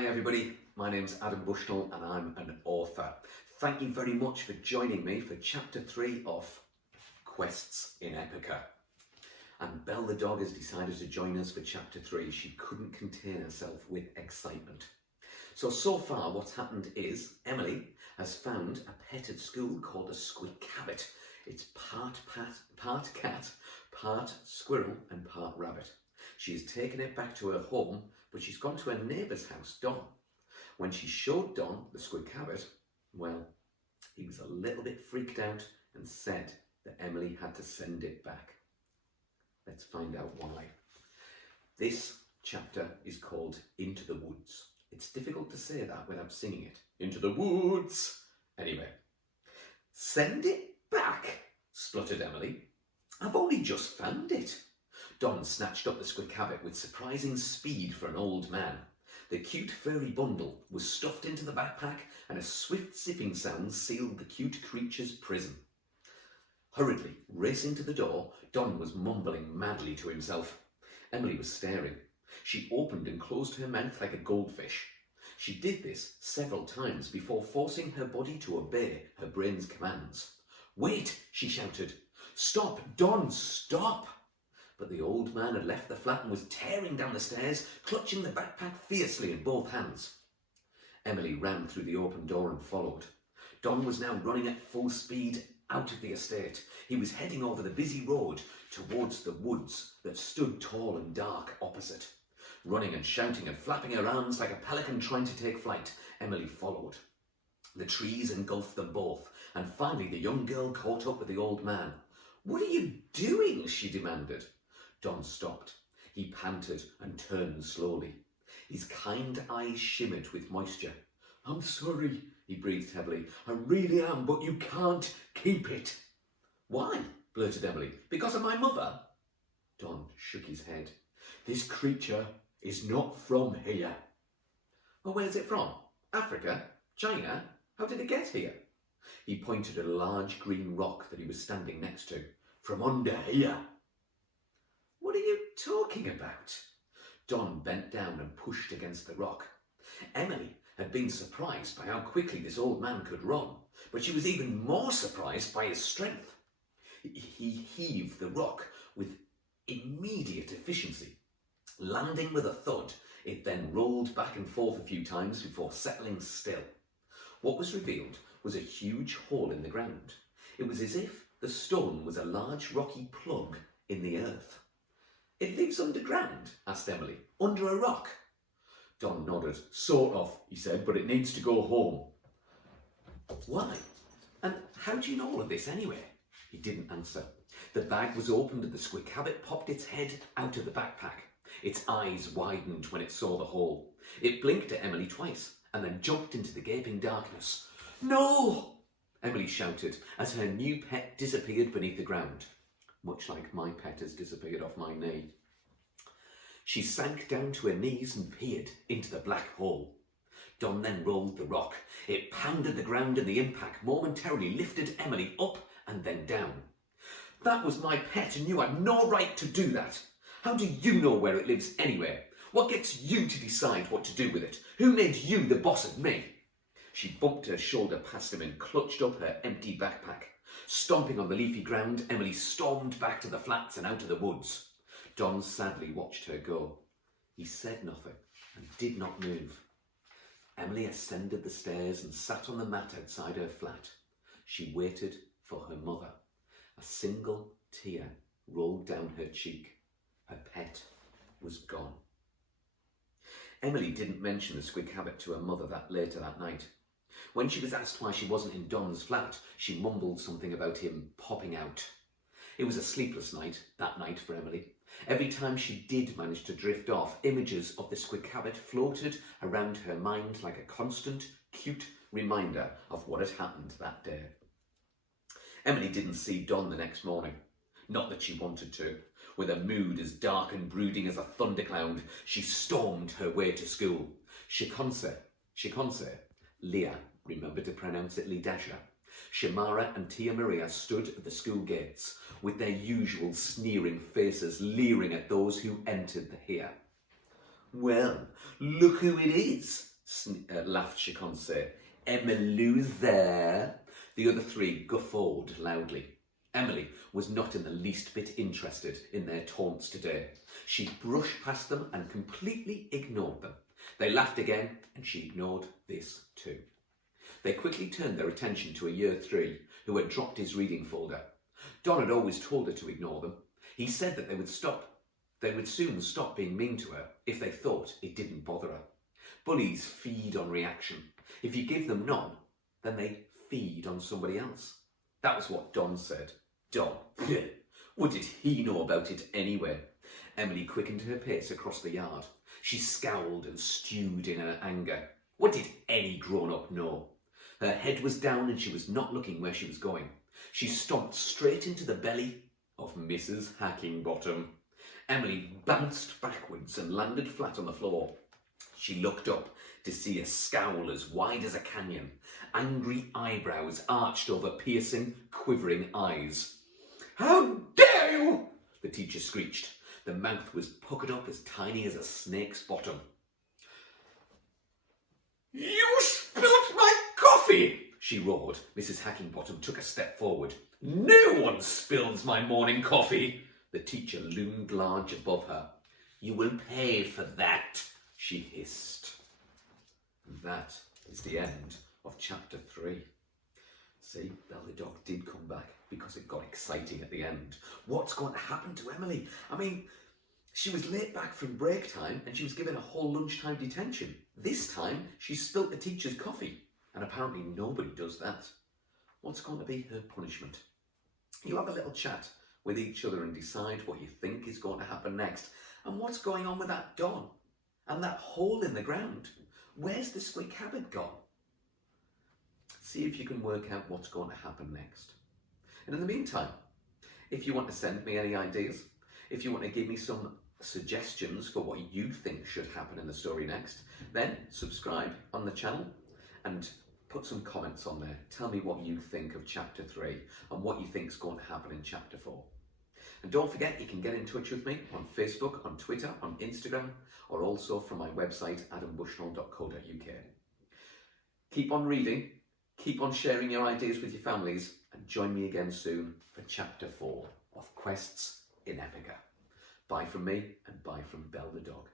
Hi everybody, my name's Adam Bushnell and I'm an author. Thank you very much for joining me for chapter 3 of Quests in Epica. And Belle the dog has decided to join us for chapter 3. She couldn't contain herself with excitement. So far what's happened is Emily has found a pet at school called a squidcabbit. It's part cat, part squirrel and part rabbit. She's taken it back to her home, but she's gone to her neighbour's house, Don. When she showed Don the squidcabbit, well, he was a little bit freaked out and said that Emily had to send it back. Let's find out why. This chapter is called Into the Woods. It's difficult to say that without singing it. Into the woods! Anyway, send it back, spluttered Emily. I've only just found it. Don snatched up the squidcabbit with surprising speed for an old man. The cute furry bundle was stuffed into the backpack and a swift zipping sound sealed the cute creature's prison. Hurriedly racing to the door, Don was mumbling madly to himself. Emily was staring. She opened and closed her mouth like a goldfish. She did this several times before forcing her body to obey her brain's commands. "Wait!" she shouted. "Stop, Don, stop!" But the old man had left the flat and was tearing down the stairs, clutching the backpack fiercely in both hands. Emily ran through the open door and followed. Don was now running at full speed out of the estate. He was heading over the busy road towards the woods that stood tall and dark opposite. Running and shouting and flapping her arms like a pelican trying to take flight, Emily followed. The trees engulfed them both, and finally the young girl caught up with the old man. "What are you doing?" she demanded. Don stopped. He panted and turned slowly. His kind eyes shimmered with moisture. "I'm sorry," he breathed heavily. "I really am, but you can't keep it." "Why?" blurted Emily. "Because of my mother?" Don shook his head. "This creature is not from here." "Well, where's it from? Africa? China? How did it get here?" He pointed at a large green rock that he was standing next to. "From under here." "What are you talking about?" Don bent down and pushed against the rock. Emily had been surprised by how quickly this old man could run, but she was even more surprised by his strength. He heaved the rock with immediate efficiency. Landing with a thud, it then rolled back and forth a few times before settling still. What was revealed was a huge hole in the ground. It was as if the stone was a large rocky plug in the earth. "It lives underground?" asked Emily. "Under a rock?" Don nodded. "Sort of," he said, "but it needs to go home." "Why? And how do you know all of this anyway?" He didn't answer. The bag was opened and the squidcabbit popped its head out of the backpack. Its eyes widened when it saw the hole. It blinked at Emily twice and then jumped into the gaping darkness. "No!" Emily shouted as her new pet disappeared beneath the ground. Much like my pet has disappeared off my knee. She sank down to her knees and peered into the black hole. Don then rolled the rock. It pounded the ground and the impact momentarily lifted Emily up and then down. "That was my pet and you had no right to do that. How do you know where it lives anyway? What gets you to decide what to do with it? Who made you the boss of me?" She bumped her shoulder past him and clutched up her empty backpack. Stomping on the leafy ground, Emily stormed back to the flats and out of the woods. Don sadly watched her go. He said nothing and did not move. Emily ascended the stairs and sat on the mat outside her flat. She waited for her mother. A single tear rolled down her cheek. Her pet was gone. Emily didn't mention the squidcabbit to her mother later that night. When she was asked why she wasn't in Don's flat, she mumbled something about him popping out. It was a sleepless night, that night for Emily. Every time she did manage to drift off, images of the squidcabbit floated around her mind like a constant, cute reminder of what had happened that day. Emily didn't see Don the next morning. Not that she wanted to. With a mood as dark and brooding as a thundercloud, she stormed her way to school. Shikonse, Leah remembered to pronounce it Lidasha. Shamara and Tia Maria stood at the school gates, with their usual sneering faces leering at those who entered the here. "Well, look who it is," laughed Chiconsay. Emmylou's there. The other three guffawed loudly. Emily was not in the least bit interested in their taunts today. She brushed past them and completely ignored them. They laughed again, and she ignored this too. They quickly turned their attention to a year 3 who had dropped his reading folder. Don had always told her to ignore them. He said that they would soon stop being mean to her if they thought it didn't bother her. Bullies feed on reaction. If you give them none, then they feed on somebody else. That was what Don said. Don, what did he know about it anyway? Emily quickened her pace across the yard. She scowled and stewed in her anger. What did any grown-up know? Her head was down and she was not looking where she was going. She stomped straight into the belly of Mrs. Hackingbottom. Emily bounced backwards and landed flat on the floor. She looked up to see a scowl as wide as a canyon. Angry eyebrows arched over piercing, quivering eyes. "How dare you!" the teacher screeched. The mouth was puckered up as tiny as a snake's bottom. "You spilt my coffee!" she roared. Mrs. Hackingbottom took a step forward. "No one spills my morning coffee!" The teacher loomed large above her. "You will pay for that," she hissed. And that is the end of chapter 3. See, Belle the dog did come back because it got exciting at the end. What's going to happen to Emily? I mean, she was late back from break time and she was given a whole lunchtime detention. This time, she spilt the teacher's coffee, and apparently nobody does that. What's going to be her punishment? You have a little chat with each other and decide what you think is going to happen next. And what's going on with that Don? And that hole in the ground? Where's the squeak habit gone? See if you can work out what's going to happen next. And in the meantime, if you want to send me any ideas, if you want to give me some suggestions for what you think should happen in the story next, then subscribe on the channel and put some comments on there. Tell me what you think of chapter 3 and what you think is going to happen in chapter 4. And don't forget, you can get in touch with me on Facebook, on Twitter, on Instagram, or also from my website, adambushnell.co.uk. Keep on reading, keep on sharing your ideas with your families, and join me again soon for chapter 4 of Quests in Epica. Bye from me, and bye from Belle the dog.